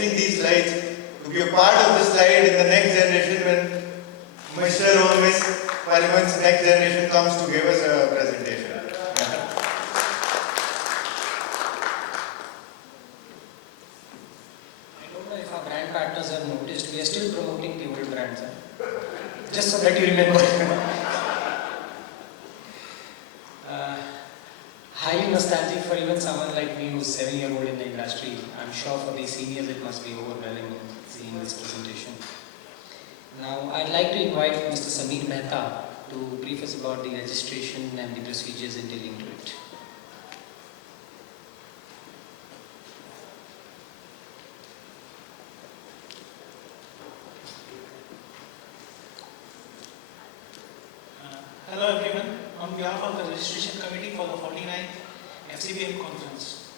suggesting these slides to be a part of the slide in the next generation when Mr. or Miss Parliament's next generation comes to give us a presentation. Brand partners have noticed, we are still promoting the old brands. Just so that you remember. Highly nostalgic for even someone like me who's 7-year-old in the industry. I'm sure for the seniors it must be overwhelming seeing this presentation. Now I'd like to invite Mr. Sameer Mehta to brief us about the registration and the procedures entailing to it. Hello everyone, on behalf of the Registration Committee for the 49th FCBM Conference.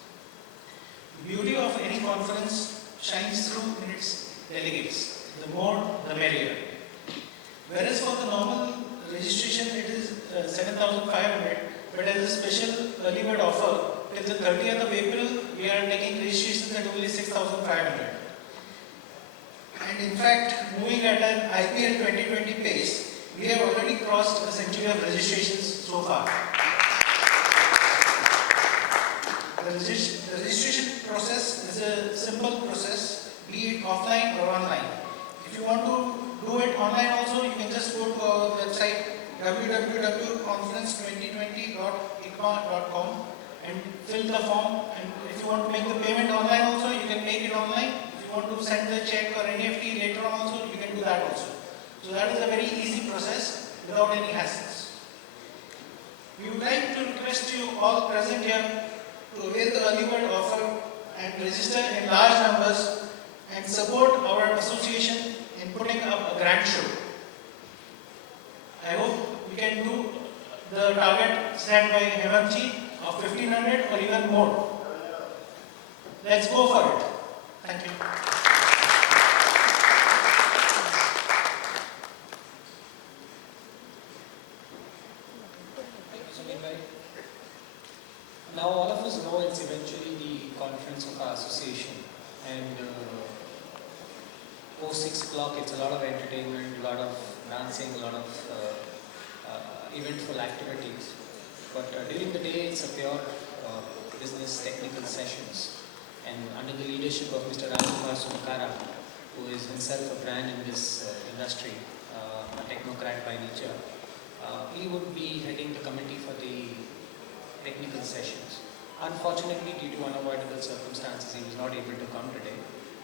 The beauty of any conference shines through in its delegates. The more, the merrier. Whereas for the normal registration it is 7,500, but as a special early bird offer, till the 30th of April, we are taking registrations at only 6,500. And in fact, moving at an IPL 2020 pace, we have already crossed a century of registrations so far. The registration process is a simple process, be it offline or online. If you want to do it online also, you can just go to our website www.conference2020.eicma.com and fill the form. And if you want to make the payment online also, you can make it online. If you want to send the check or NFT later on also, you can do that also. So that is a very easy process without any hassles. We would like to request you all present here to avail the early bird offer and register in large numbers and support our association in putting up a grand show. I hope we can do the target set by Hemantji of 1,500 or even more. Let's go for it. Thank you. Now all of us know it's eventually the conference of our association, and post 6 o'clock it's a lot of entertainment, a lot of dancing, a lot of eventful activities. But during the day it's a pure business technical sessions, and under the leadership of Mr. Rajkumar, who is himself a brand in this industry, a technocrat by nature, he would be heading the committee for the technical sessions. Unfortunately, due to unavoidable circumstances, he was not able to come today,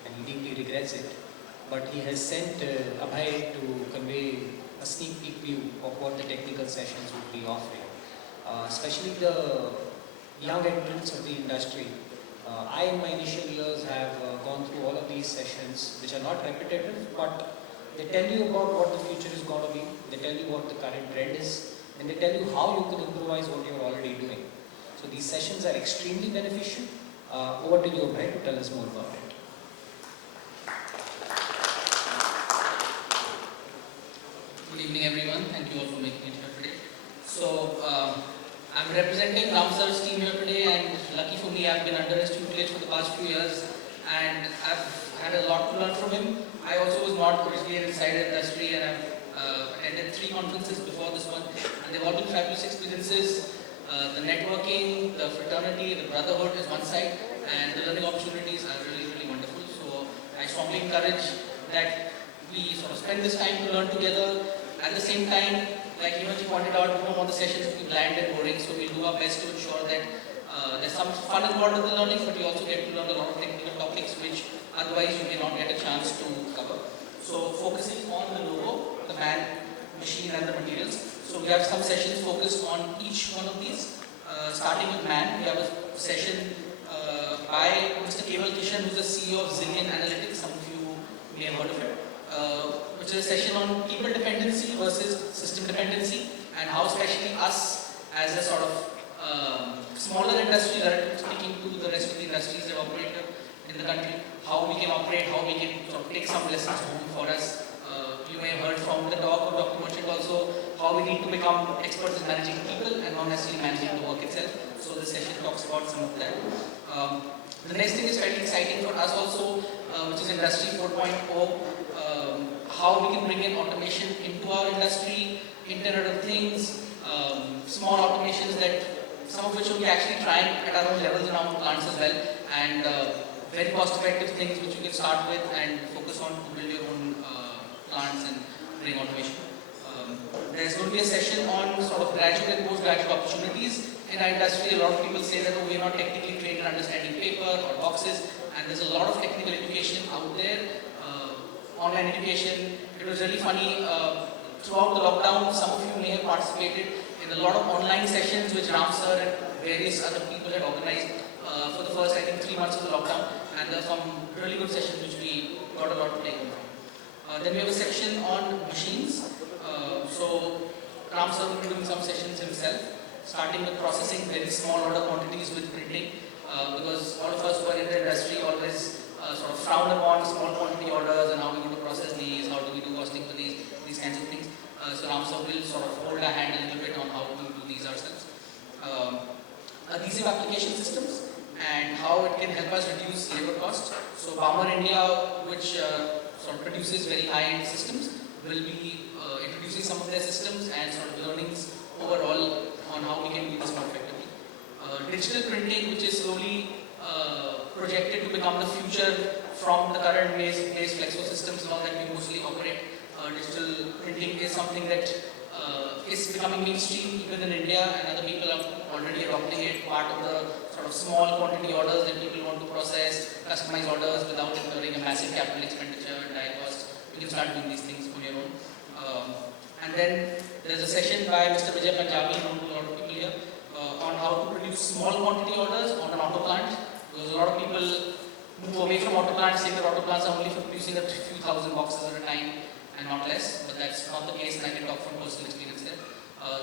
and he deeply regrets it. But he has sent Abhay to convey a sneak peek view of what the technical sessions would be offering. Especially the young entrants of the industry. I, in my initial years, have gone through all of these sessions, which are not repetitive, but they tell you about what the future is going to be, they tell you what the current trend is, and they tell you how you can improvise what you're already doing. So these sessions are extremely beneficial. Over to you, Abhay, to tell us more about it. Good evening, everyone. Thank you all for making it here today. So, I'm representing Ramsar's team here today, and lucky for me, I've been under his tutelage for the past few years, and I've had a lot to learn from him. I also was not originally inside the industry, and I've attended 3 conferences before this one, and they've all been fabulous experiences. The networking, the fraternity, the brotherhood is one side, and the learning opportunities are really, really wonderful. So I strongly encourage that we sort of spend this time to learn together. At the same time, like Hemantji pointed out, we don't want the sessions to be bland and boring, so we'll do our best to ensure that there's some fun involved in the learning, but you also get to learn a lot of technical topics which otherwise you may not get a chance to cover. So focusing on the logo, the man, machine and the materials. So we have some sessions focused on each one of these. Starting with man, we have a session by Mr. Keval Kishan, who's the CEO of Zillion Analytics. Some of you may have heard of it. Which is a session on people dependency versus system dependency, and how especially us as a sort of smaller industry, relatively speaking to the rest of the industries that operate in the country, how we can operate, how we can sort of take some lessons home for us. You may have heard from the talk of Dr. Merchant also how we need to become experts in managing people and not necessarily managing the work itself. So this session talks about some of that. The next thing is very exciting for us also, which Industry 4.0, how we can bring in automation into our industry, Internet of Things, small automations that some of which we'll be actually trying at our own levels in our own plants as well, and very cost-effective things which you can start with and focus on to build your own plants and bring automation. There's going to be a session on sort of graduate and postgraduate opportunities in our industry. A lot of people say that, oh, we're not technically trained in understanding paper or boxes, and there's a lot of technical education out there, online education. It was really funny, throughout the lockdown, some of you may have participated in a lot of online sessions which Ram sir and various other people had organized for the first, I think, 3 months of the lockdown, and there are some really good sessions which we got a lot to take from. Then we have a section on machines. So Ram sir will be doing some sessions himself, starting with processing very small order quantities with printing, because all of us who are in the industry always sort of frown upon small quantity orders and how we want to process these, how do we do costing for these kinds of things. So Ram sir will sort of hold a hand a little bit on how to do these ourselves. Adhesive application systems and how it can help us reduce labor cost. So Baumer India, which sort of produces very high-end systems, will be introducing some of their systems and sort of learnings overall on how we can do this more effectively. Digital printing, which is slowly projected to become the future from the current base flexo systems and all that we mostly operate. Digital printing is something that is becoming mainstream even in India, and other people are already adopting it, part of the sort of small quantity orders that people want to process, customize orders without incurring a massive capital expenditure and die cost. You can start doing these things on your own. And then there's a session by Mr. Vijay Punjabi, known to a lot of people here, on how to produce small quantity orders on an auto plant. Because a lot of people move away from auto plants, saying that auto plants are only for producing a few thousand boxes at a time and not less, but that's not the case, and I can talk from personal experience there.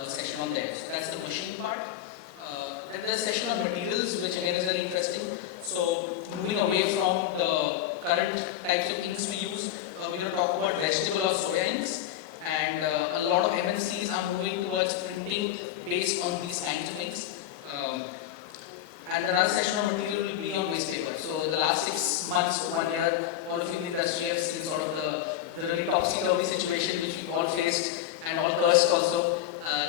The session on there. So that's the machine part. Then there's a session on materials, which again is very interesting. So moving away from the current types of inks we use, we're going to talk about vegetable or soya inks, and a lot of MNCs are moving towards printing based on these kinds of inks. And another session on material will be on waste paper. So the last 6 months to 1 year, all of you in the industry have seen sort of the really topsy-turvy situation which we've all faced and all cursed also.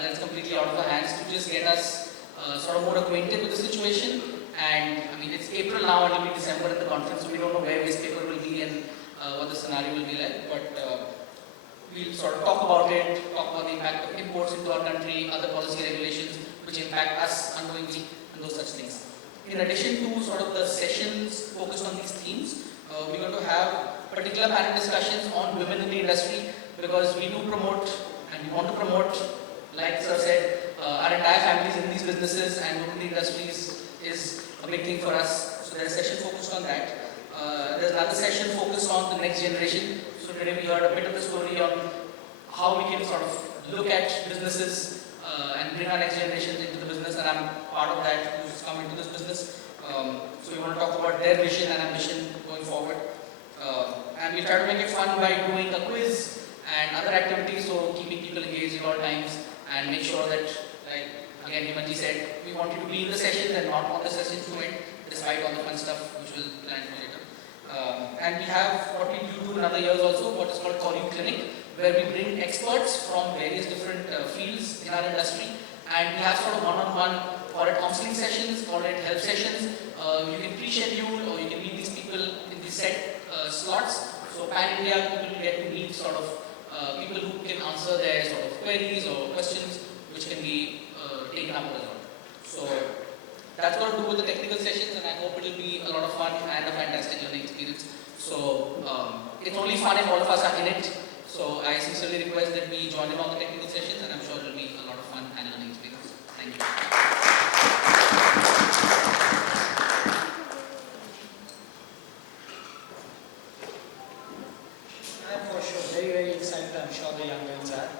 That's completely out of our hands. To just get us sort of more acquainted with the situation. And I mean, it's April now and it'll be December at the conference, so we don't know where waste paper will be and what the scenario will be like. But we'll sort of talk about it, talk about the impact of imports into our country, other policy regulations which impact us unknowingly, and those such things. In addition to sort of the sessions focused on these themes, we're going to have particular panel discussions on women in the industry, because we do promote and we want to promote, like sir said, our entire families in these businesses, and women in the industries is a big thing for us. So there's a session focused on that. There's another session focused on the next generation. So today we heard a bit of the story on how we can sort of look at businesses and bring our next generations into the business, and I'm part of that who's come into this business. So we want to talk about their vision and ambition going forward. And we try to make it fun by doing a quiz and other activities, so keeping people engaged at all times, and make sure that, like again Himanji said, we want you to be in the sessions and not on the sessions to it, despite all the fun stuff which we'll plan for later. And we have what we do in other years also, what is called For You Clinic, where we bring experts from various different fields in our industry, and we have sort of one-on-one, call it counseling sessions, call it help sessions. You can pre-schedule or you can meet these people in these set slots. So pan-India people get to meet sort of people who can answer their sort of queries or questions which can be taken up as well. So that's what to do with the technical sessions, and I hope it will be a lot of fun and a fantastic learning experience. So it's only fun if all of us are in it. So I sincerely request that we join in on the technical sessions, and I'm sure it will be a lot of fun and learning experience. Thank you. I'm for sure very, very excited. I'm sure the young ones are.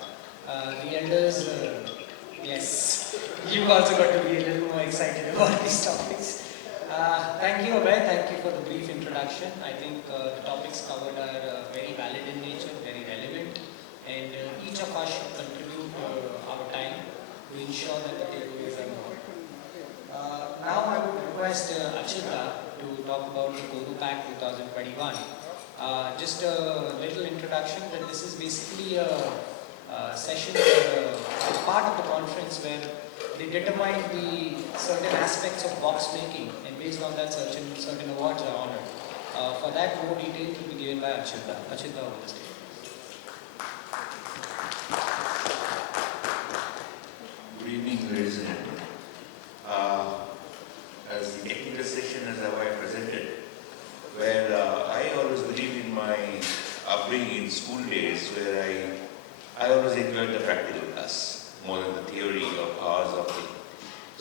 The elders, yes, you also got to be a little more excited about these topics. Thank you, Abhay. Thank you for the brief introduction. I think the topics covered are very valid in nature, very relevant, and each of us should contribute our time to ensure that the takeaways are more. Now I would request Achita to talk about the Kodu Pack 2021. Just a little introduction that this is basically a session where, as part of the conference where they determine the certain aspects of box making, and based on that certain awards are honored. For that, more details will be given by Achita. Achita, over the stage. Good evening, ladies and gentlemen. As the technical session, as I presented, where I always believe in my upbringing in school days, where I always enjoyed the practical class more than the theory of hours of it.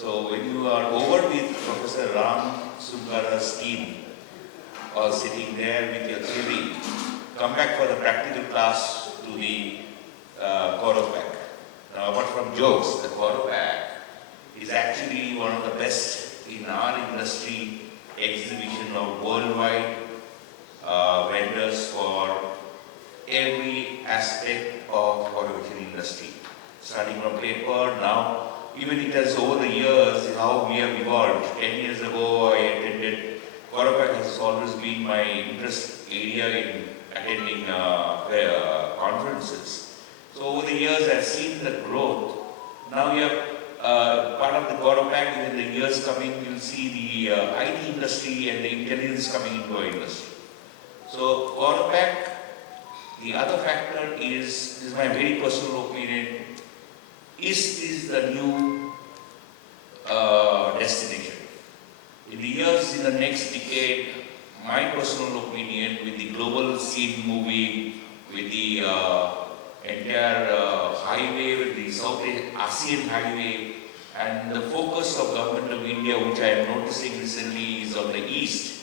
So when you are over with Professor Ram Sunkara's team, or sitting there with your theory, come back for the practical class to the Coropac. Now, apart from jokes, the Coropac is actually one of the best in our industry exhibition of worldwide vendors for every aspect of automation industry. Starting from paper, now even it has over the years how we have evolved. 10 years ago I attended, Coropac has always been my interest area in attending conferences. So over the years I've seen the growth. Now you have part of the Coropac, in the years coming, you'll see the IT industry and the intelligence coming into our industry. So Coropac, the other factor is, this is my very personal opinion, is the new destination. In the years in the next decade, my personal opinion, with the global scene moving, with the entire highway, with the South ASEAN highway, and the focus of Government of India, which I am noticing recently, is on the east.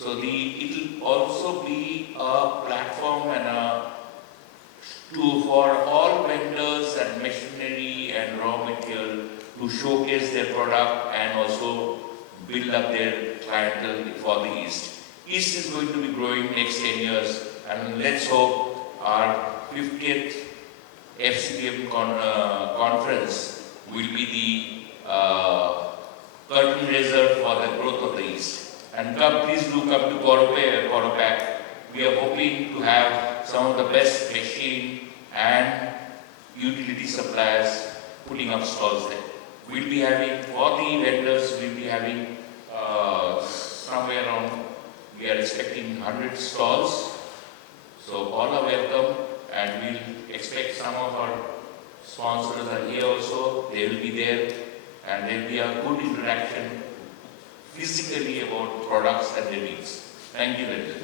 So it will also be a platform and for all vendors and machinery and raw material to showcase their product and also build up their clientele for the east. East is going to be growing next 10 years, and let's hope our 50th FCPM conference will be the curtain raiser for the growth of the east. And please do come to Coropac. We are hoping to have some of the best machine and utility suppliers putting up stalls there. We'll be having, for the vendors, we'll be having somewhere around, we are expecting 100 stalls. So all are welcome, and we'll expect some of our sponsors are here also. They will be there, and there will be a good interaction physically about products and their needs. Thank you very much.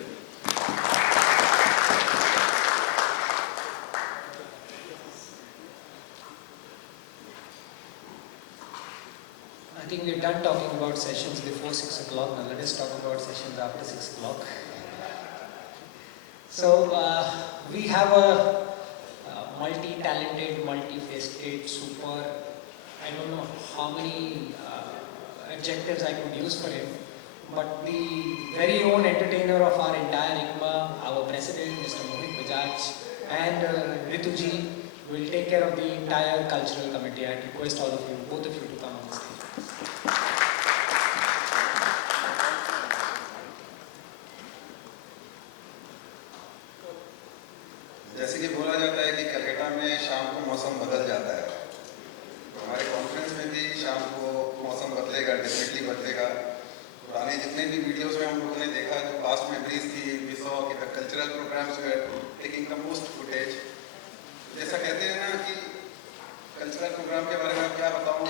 I think we're done talking about sessions before 6 o'clock. Now let us talk about sessions after 6 o'clock. So we have a multi-talented, multi-faceted, super, I don't know how many adjectives I could use for him, but the very own entertainer of our entire Eicma, our president, Mr. Mohit Bajaj, and Rituji will take care of the entire cultural committee. I request all of you, both of you, to come on the stage. जैसे कि बोला जाता है कि कलकत्ता में शाम को मौसम बदल जाता है, हमारे कॉन्फ्रेंस में भी शाम को मौसम बदलेगा, डेफिनेटली बदलेगा। पुराने जितने भी वीडियोस में हम लोगों ने देखा जो पास्ट मेमोरीज थी, वी सॉ कि द कल्चरल प्रोग्राम्स वे टेकिंग द मोस्ट फुटेज। जैसा कहते हैं ना कि कल्चरल प्रोग्राम के बारे में क्या बताऊँ,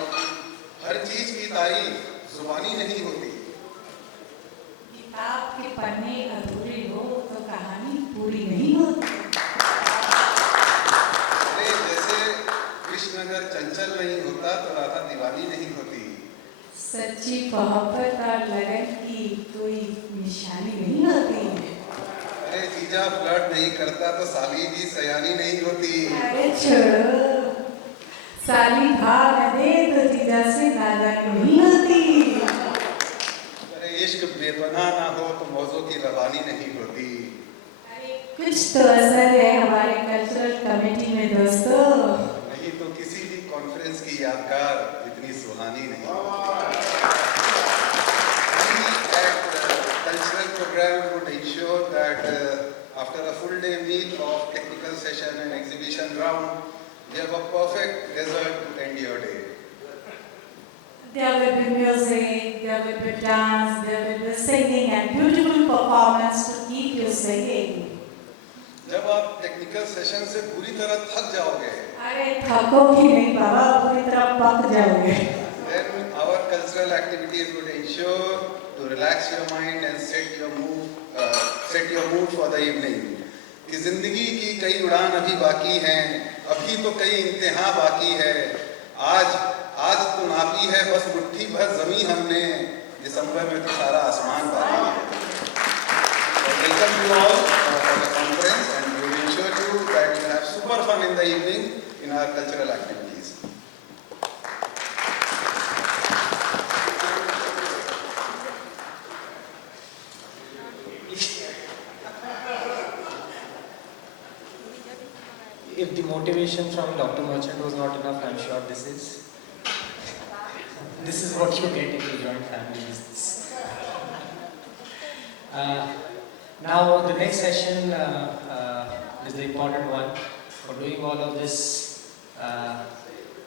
हर चीज़ की तारीफ जुबानी नहीं होती। किताब के पन्ने अधूरे हो तो कहानी पूरी नहीं होती। अगर चंचल नहीं होता तो राधा दीवानी नहीं होती। सच्ची मोहब्बत और लगन की कोई निशानी नहीं होती। अरे जीजा फ्लर्ट नहीं करता तो साली भी सयानी नहीं होती। अरे छोड़ो, साली भाग दे तो जीजा से नादानी नहीं होती। अरे इश्क बेपनाह ना हो तो मौजों की रवानी नहीं होती। अरे कुछ तो असर है हमारे कल्चरल कमेटी में दोस्तों। नहीं तो किसी भी कॉन्फ्रेंस की यादगार इतनी सुहानी नहीं होती। Cultural program would ensure that week of technical session and exhibition round, we have a perfect result to end your day. There will be music, there will be dance, there will be singing and beautiful performance to keep you singing. जब आप technical session से पूरी तरह थक जाओगे, अरे थकोगे नहीं बाबा, पूरी तरह पक जाओगे. then our cultural activities would ensure to relax your mind and set your mood for the evening. कि जिंदगी की कई उड़ान अभी बाकी हैं, अभी तो कई इम्तिहान बाकी है. आज तो नापी है बस मुट्ठी भर जमीन हमने, दिसंबर में तो सारा आसमान बाकी है. Welcome you all for the conference, and we will ensure you that you have super fun in the evening in our cultural activities. If the motivation from Dr. Merchant was not enough, I'm sure this is what you get if you join family business. Now the next session is the important one. For doing all of this,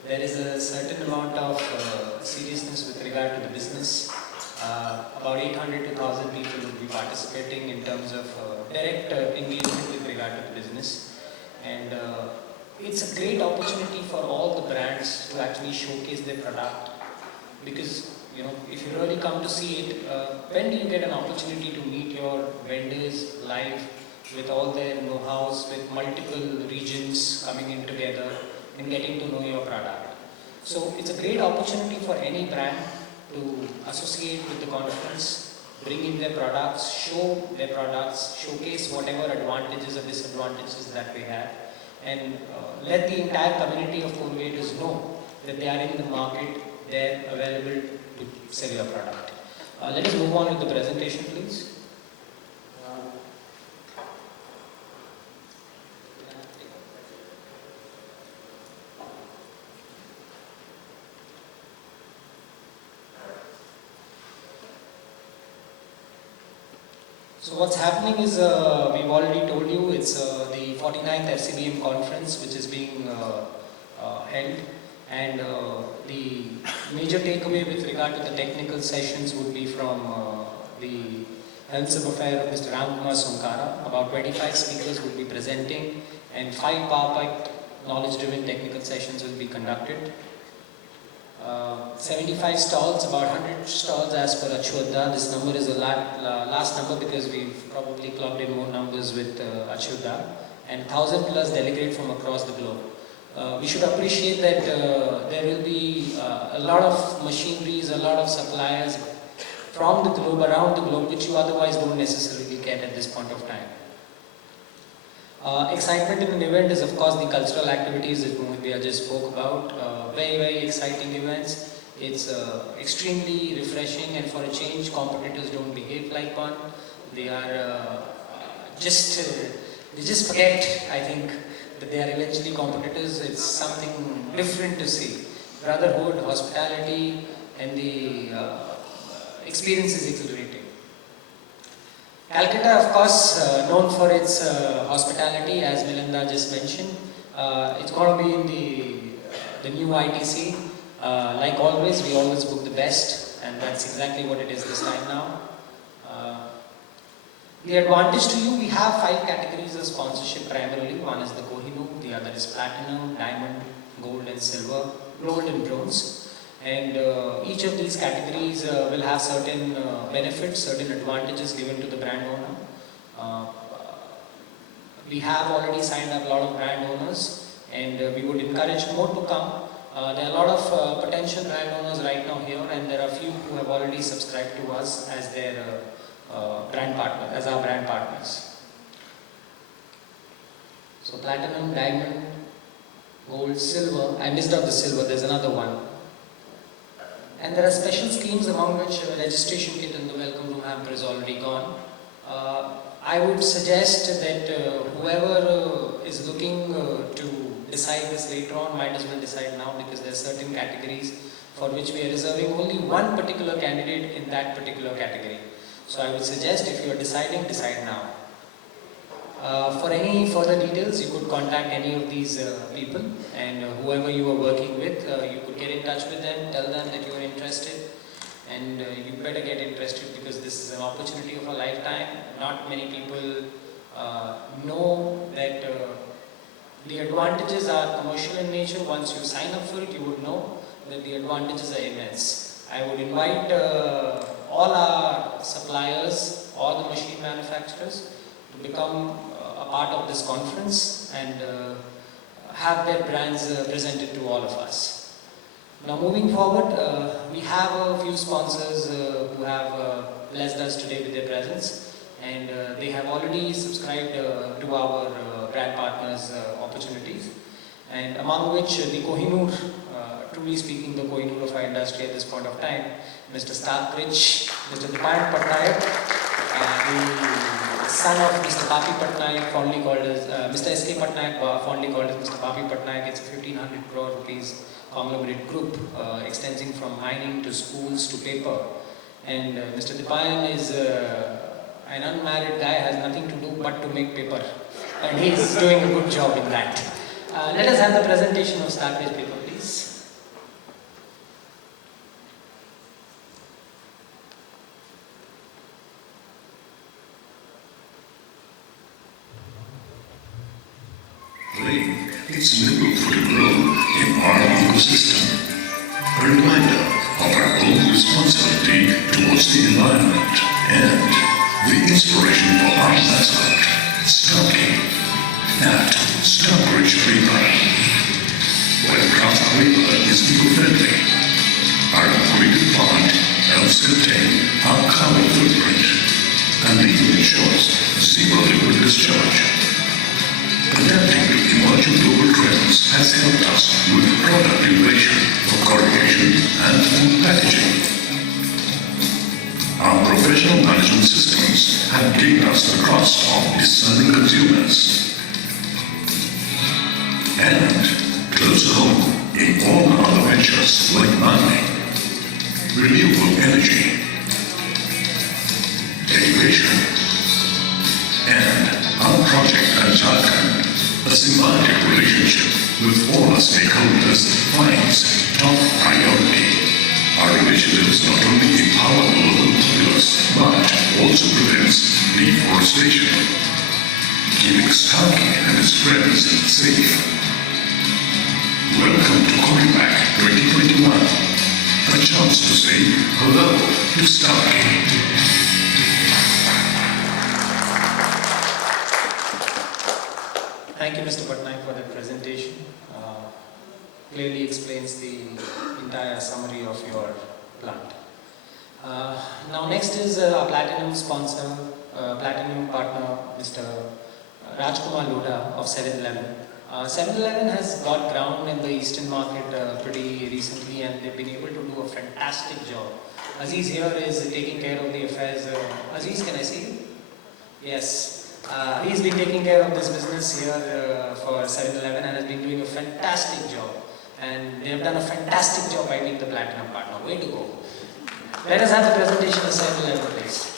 there is a certain amount of seriousness with regard to the business. About 800 to 1,000 people will be participating in terms of direct engagement with regard to the business. And it's a great opportunity for all the brands to actually showcase their product, because if you really come to see it, when do you get an opportunity to meet your vendors live with all their know-hows, with multiple regions coming in together and getting to know your product? So it's a great opportunity for any brand to associate with the conference, bring in their products, show their products, showcase whatever advantages or disadvantages that they have, and let the entire community of corrugators know that they are in the market, they are available to sell your product. Let us move on with the presentation, please. So what's happening is, we've already told you, it's the 49th FCBM conference which is being held, and the major takeaway with regard to the technical sessions would be from the Health Sub-Affair of Mr. Ramkumar Sonkara. About 25 speakers will be presenting, and 5 power-packed knowledge-driven technical sessions will be conducted. 75 stalls, about 100 stalls as per Achyuta. This number is a last number because we've probably clocked in more numbers with Achyuta, and 1,000 plus delegates from across the globe. We should appreciate that there will be a lot of machineries, a lot of suppliers from the globe, around the globe, which you otherwise don't necessarily get at this point of time. Excitement in an event is, of course, the cultural activities that Mohit just spoke about. Very, very exciting events. It's extremely refreshing, and for a change, competitors don't behave like one. They are they just forget, I think, that they are eventually competitors. It's something different to see. Brotherhood, hospitality, and the experience is exhilarating. Calcutta, of course, known for its hospitality, as Melinda just mentioned. It's going to be in the new ITC. Like always, we always book the best, and that's exactly what it is this time now. The advantage to you, we have 5 categories of sponsorship primarily. One is the Kohinoor, the other is platinum, diamond, gold and silver, gold and bronze. And each of these categories will have certain benefits, certain advantages given to the brand owner. We have already signed up a lot of brand owners, and we would encourage more to come. There are a lot of potential brand owners right now here, and there are a few who have already subscribed to us as their brand partner, as our brand partners. So platinum, diamond, gold, silver. I missed out the silver. There's another one. And there are special schemes, among which registration kit and the welcome room hamper is already gone. I would suggest that whoever is looking to decide this later on might as well decide now, because there are certain categories for which we are reserving only one particular candidate in that particular category. So I would suggest, if you are deciding, decide now. For any further details, you could contact any of these people, and whoever you are working with, you could get in touch with them, tell them that you are interested, and you better get interested because this is an opportunity of a lifetime. Not many people know that the advantages are commercial in nature. Once you sign up for it, you would know that the advantages are immense. I would invite all our suppliers, all the machine manufacturers to become a part of this conference and have their brands presented to all of us. Now moving forward, we have a few sponsors who have blessed us today with their presence, and they have already subscribed to our brand partners opportunities, and among which the Kohinoor, truly speaking the Kohinoor of our industry at this point of time, Mr. Starkridge, Mr. Dipan Patnaik, the son of Mr. Papi Patnaik, fondly called as Mr. S.K. Patnaik, fondly called as Mr. Papi Patnaik. It's a 1500 crore rupees conglomerate group extending from mining to schools to paper. And Mr. Dipan is an unmarried guy, has nothing to do but to make paper. And he's doing a good job in that. Let us have the presentation of Starkridge paper, please. Its nimble for to grow in our ecosystem. A reminder of our own responsibility towards the environment and the inspiration for our mascot, Starkey, at Starkridge Paper. While craft paper is eco-friendly, our upgraded font helps contain our carbon footprint and even ensures zero liquid discharge. Adapting to emerging global trends has helped us with product innovation for corrugation and food packaging. Our professional management systems have gained us the trust of discerning consumers. And close home in all our other ventures like mining, renewable energy, education, and our project at Jharkhand, a symbiotic relationship with all our stakeholders finds top priority. Our initiatives not only empower the local populace, but also prevents deforestation, keeping Starkey and his friends safe. Welcome to Coffee 2021, a chance to say hello to Starkey. Thank you, Mr. Patnaik, for that presentation. Clearly explains the entire summary of your plant. Now next is our platinum sponsor, platinum partner, Mr. Rajkumar Lodha of 7-Eleven. 7-Eleven has got ground in the eastern market pretty recently, and they've been able to do a fantastic job. Aziz here is taking care of the affairs. Aziz, can I see you? Yes. He's been taking care of this business here for 7-Eleven and has been doing a fantastic job. And they have done a fantastic job by being the platinum partner. Way to go. Let us have the presentation of 7-Eleven, please.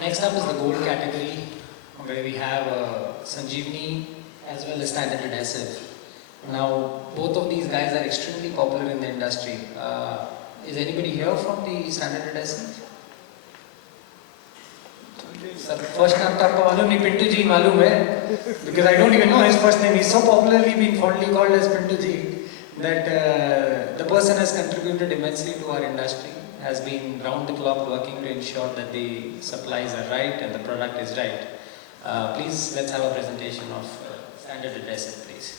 Next up is the gold category, where we have Sanjeevni as well as standard adhesive. Now, both of these guys are extremely popular in the industry. Is anybody here from the standard adhesive? Sir, first name तो आपको मालूम नहीं, पिंटू जी मालूम है, because I don't even know his first name. He's so popularly been fondly called as Pintu ji that the person has contributed immensely to our industry, has been round the clock working to ensure that the supplies are right and the product is right. Please, let's have a presentation of standard adhesive, please.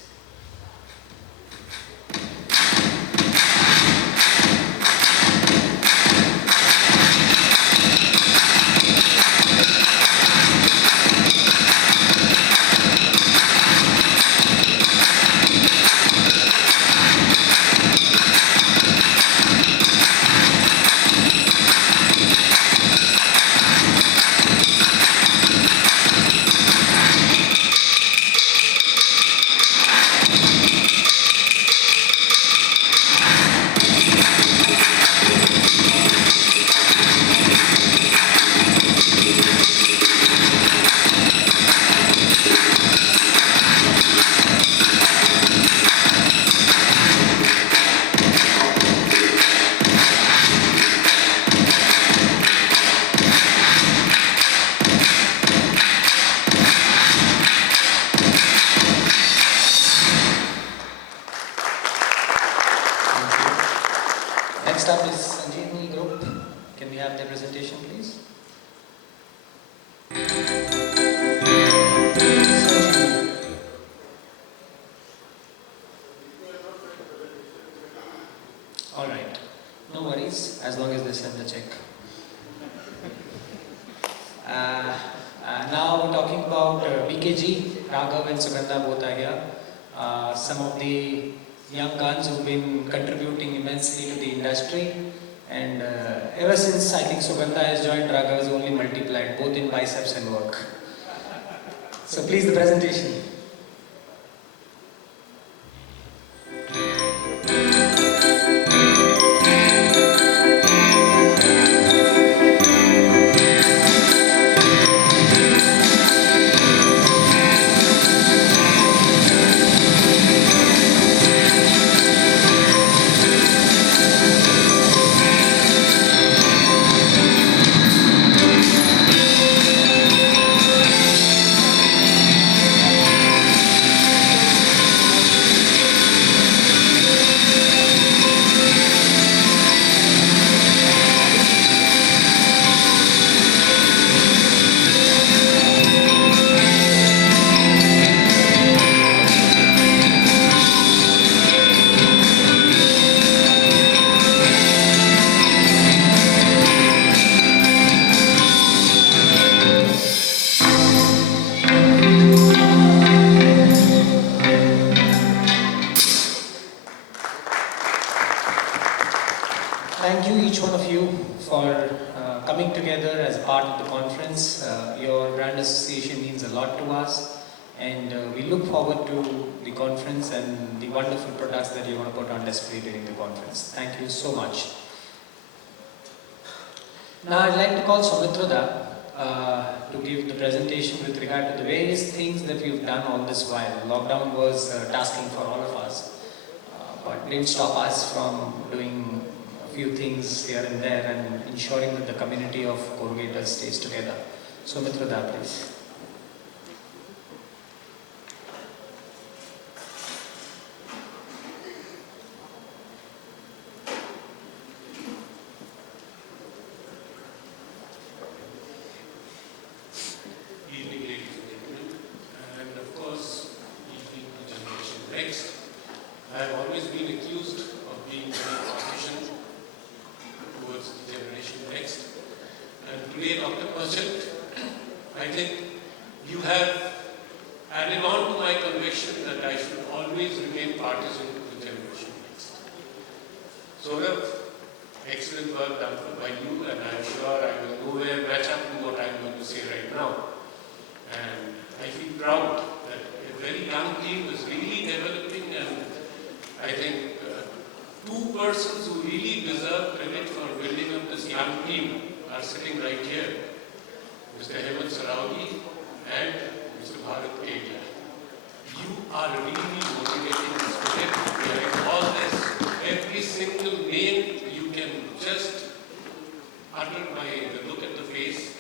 Next up is Sanjeevni Group. Can we have their presentation, please? All right. No worries, as long as they send the check. Now we're talking about BKG, Raghav and Sugandha both are here. Some of the young guns who've been contributing immensely to the industry, and ever since I think Sugandha has joined, Raghav has only multiplied both in biceps and work. So please, the presentation. Thank you, each one of you, for coming together as part of the conference. Your brand association means a lot to us, and we look forward to the conference and the wonderful products that you're going to put on display during the conference. Thank you so much. Now I'd like to call Soumitra to give the presentation with regard to the various things that we've done all this while. Lockdown was tasking for all of us, but didn't stop us from doing a few things here and there and ensuring that the community of corrugators stays together. Soumitra, please. I have always been accused of being very partisan towards the generation next. And today, Dr. Merchant, I think you have added on to my conviction that I should always remain partisan to the generation next. So, excellent work done by you, and I am sure I will nowhere match up to what I am going to say right now. And I feel proud that a very young team is really developing, and I think two persons who really deserve credit for building up this young team are sitting right here. Mr. Hemant Saraogi and Mr. Bharat Kedia. You are really motivating the spirit behind all this. Every single name you can just utter by the look at the face.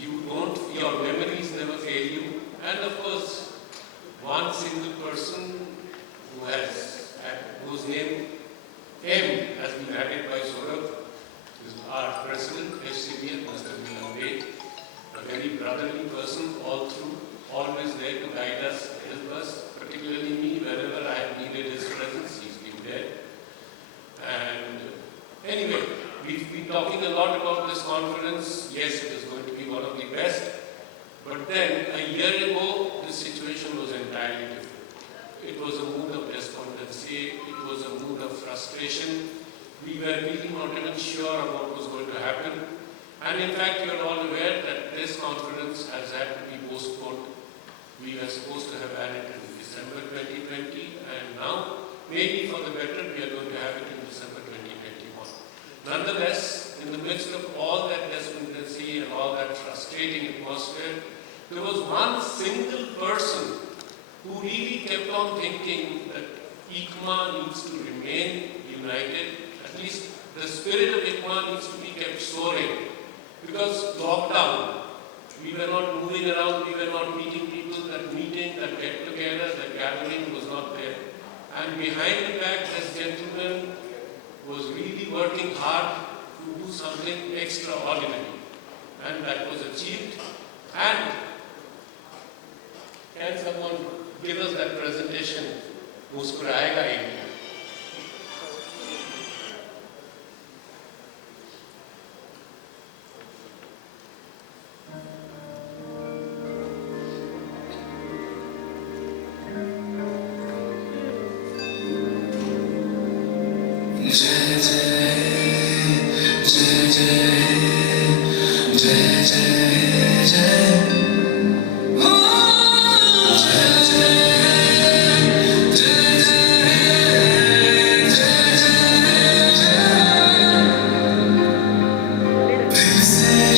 You don't, your memories never fail you. And of course, one single person whose name M has been added by Saurabh is our president, SCBM, Mr. Milan Bey, a very brotherly person all through, always there to guide us, help us, particularly me, wherever I have needed his presence, he's been there. And anyway, we've been talking a lot about this conference. Yes, it is going to be one of the best. But then, a year ago, the situation was entirely different. It was a mood of despondency, it was a mood of frustration. We were really not even sure of what was going to happen. And in fact, you are all aware that this conference has had to be postponed. We were supposed to have had it in December 2020, and now, maybe for the better, we are going to have it in December 2021. Nonetheless, in the midst of all that despondency and all that frustrating atmosphere, there was one single person who really kept on thinking that Eicma needs to remain united. At least the spirit of Eicma needs to be kept soaring. Because lockdown, we were not moving around, we were not meeting people, that meeting, that get together, that gathering was not there. And behind the back, this gentleman was really working hard to do something extraordinary. And that was achieved. And can someone give us that presentation? Muskurayega India.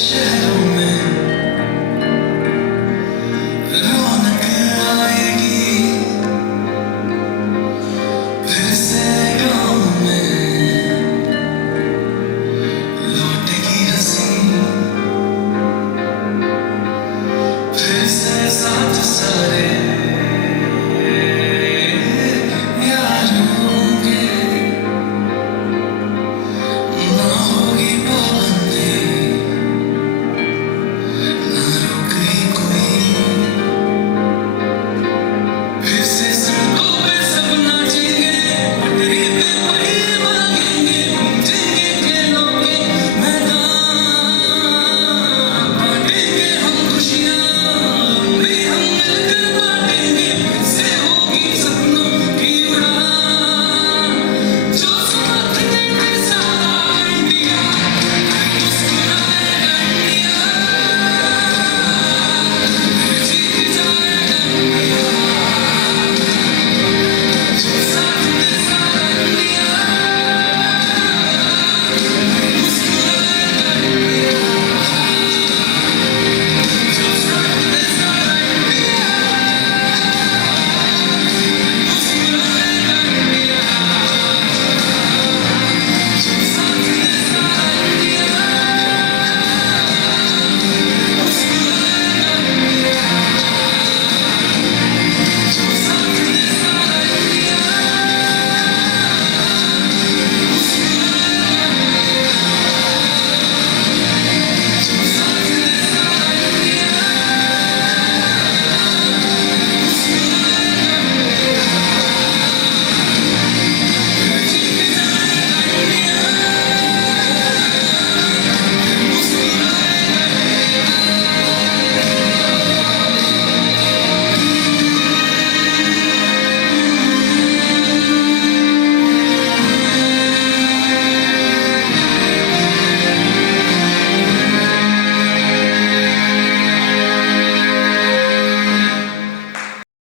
Shadow